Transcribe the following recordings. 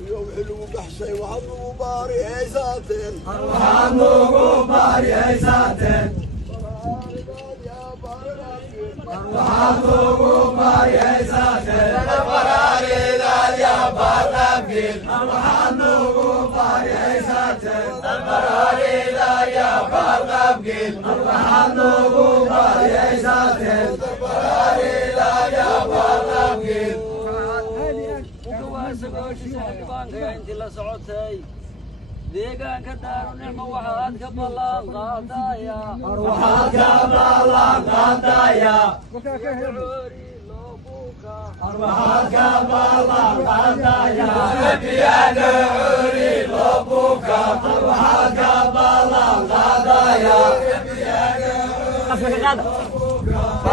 يوم حلو بحشي وحنو باري عيساتين وحنو باري عيساتين وحنو باري عيساتين براري يا بارقين وحنو باري عيساتين براري يا بارقين وحنو باري عيساتين براري يا بارقين inti la socotay deegaanka daarunimo waxaad ka ballan qaadaya waxaad ka ballan qaadaya waxaad ka ballan qaadaya biyana uri lobuka waxaad ka ballan qaadaya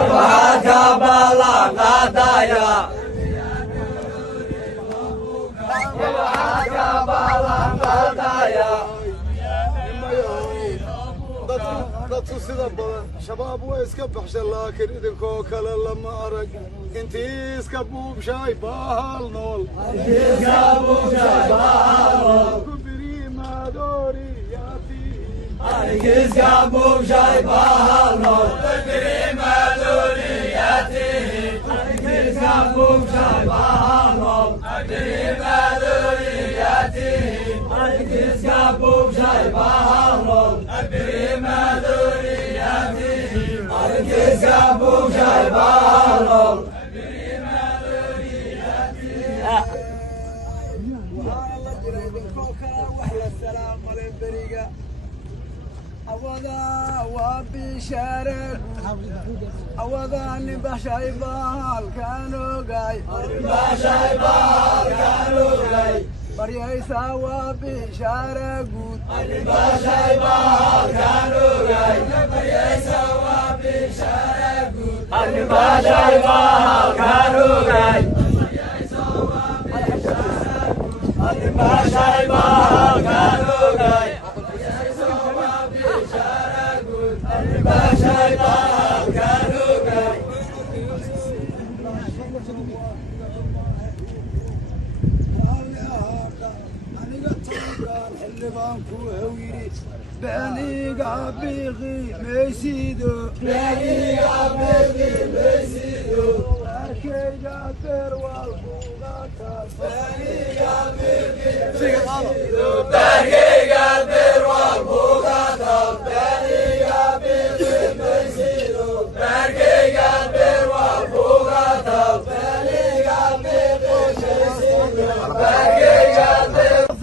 waxaad ka ballan qaadaya dadku sida badan shabaab way iska baxshan laakiin idinkoo kale lama arag intii iska buubshay bahal nool أوضاني بحشاي بال كانوا جاي بحشاي بال كانوا جاي برياي سوا بشارة جود بحشاي بال كانوا جاي برياي سوا بشارة جود بحشاي بال كانوا جاي برياي سوا بشارة جود بحشاي بال كانوا جاي برياي سوا بشارة جود بحشاي بال كانوا جاي بني قابيغي ميسيدو بني قابيغي ميسيدو أركي قابر والبوغاتا بني قابيغي ميسيدو أركي قابر والبوغاتا بني قابيغي ميسيدو أركي قابر والبوغاتا بني قابيغي ميسيدو أركي قابر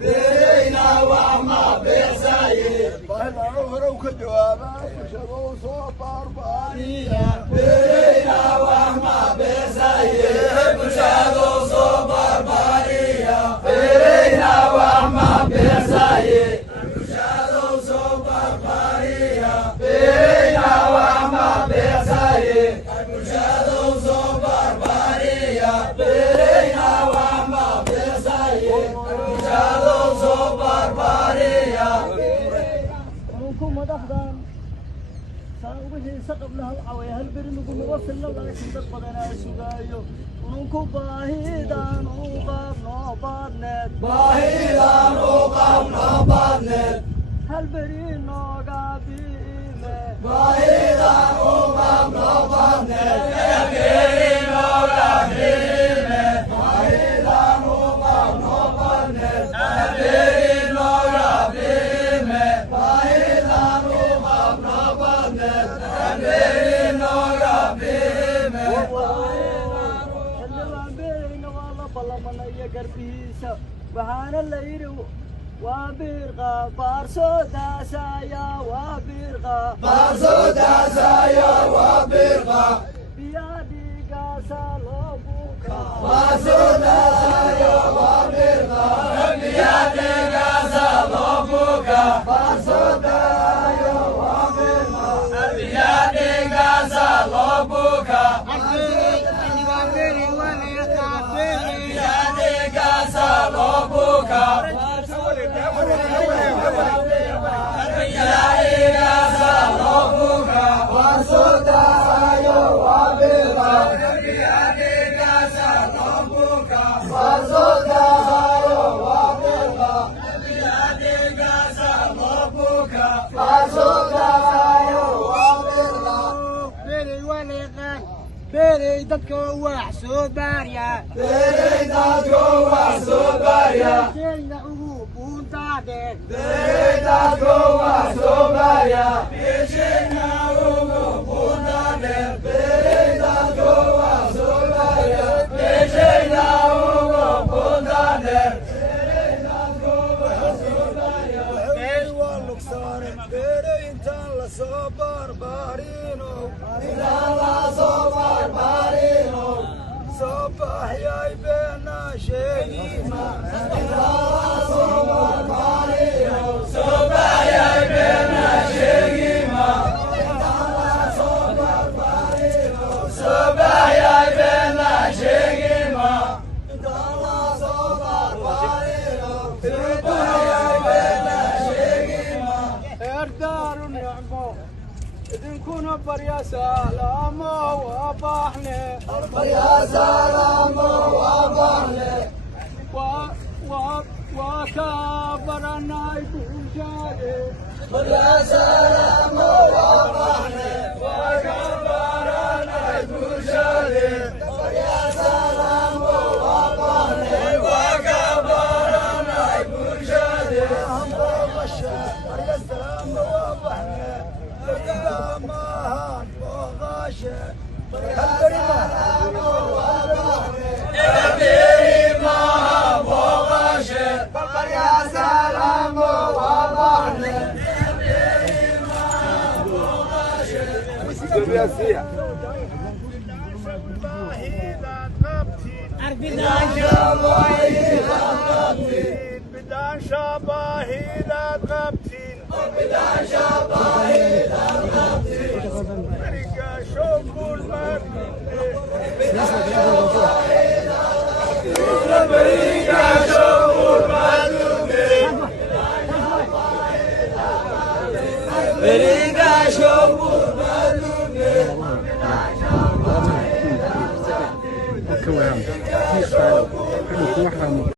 بينا وعما بيسايد بنا عمرك جوابك شبو صوب أربعية بينا وعما بيسايد شبو صوب أربعية بينا وعما بيسايد شبو صوب أربعية بينا وعما بيسايد شبو صوب أربعية بينا وعما بيسايد سقف له العوي هالبري نقول وصل له لكن تقبلنا سجايو ونكو باهيدان وقام نوبارنت باهيدان وقام نوبارنت هالبري نوقا بيمه باهيدان وقام نوبارنت هالبري نوقا بيمه باهيدان وقام نوبارنت هالبري نوقا بيمه باهيدان وقام نوبارنت Beni no rabime iyo garbihiisa waxaana la yidhi waa biirqa baarsoo daasaya waa biirqa baarsoo daasaya waa biirqa biyaa dhiigaasa loo buuka baarsoo daasaya waa biirqa biyaa dhiigaasa loo buuka baarsoo daasaya waa biirqa biyaa dhiigaasa loo buuka beerey dadka wax soo baarya beerey dadka wax soo baarya kenya ugu buuntaadeen beerey dadka wax soo baarya kenya ugu buuntaadeen beerey dadka wax soo baarya kenya ugu buuntaadeen beerey dadka wax soo baarya beerey waa lugsaare beerey intaan la soo barbaarino intaan la soo barbaarino soo baxyay beena sheegima intaan la soo barbaarino soo baxyay beena sheegima intaan la soo barbaarino soo baxyay beena sheegima intaan la soo barbaarino soo baxyay beena sheegima eerdaaru nicmo idinkuna barya salaamo waa baaxne barya salaamo waa baaxne waa ka baranay bulshade barya salaamo waa baaxne waa ka baranay bulshade barya salaamo waa baaxne waa ka baranay bulshade barya salaamo waa baaxne mahan booqaashe بدان شباهيدات قبتين بدان شباهيدات قبتين بريكا شوفوا المرء بريكا شوفوا المرء بريكا شوفوا المرء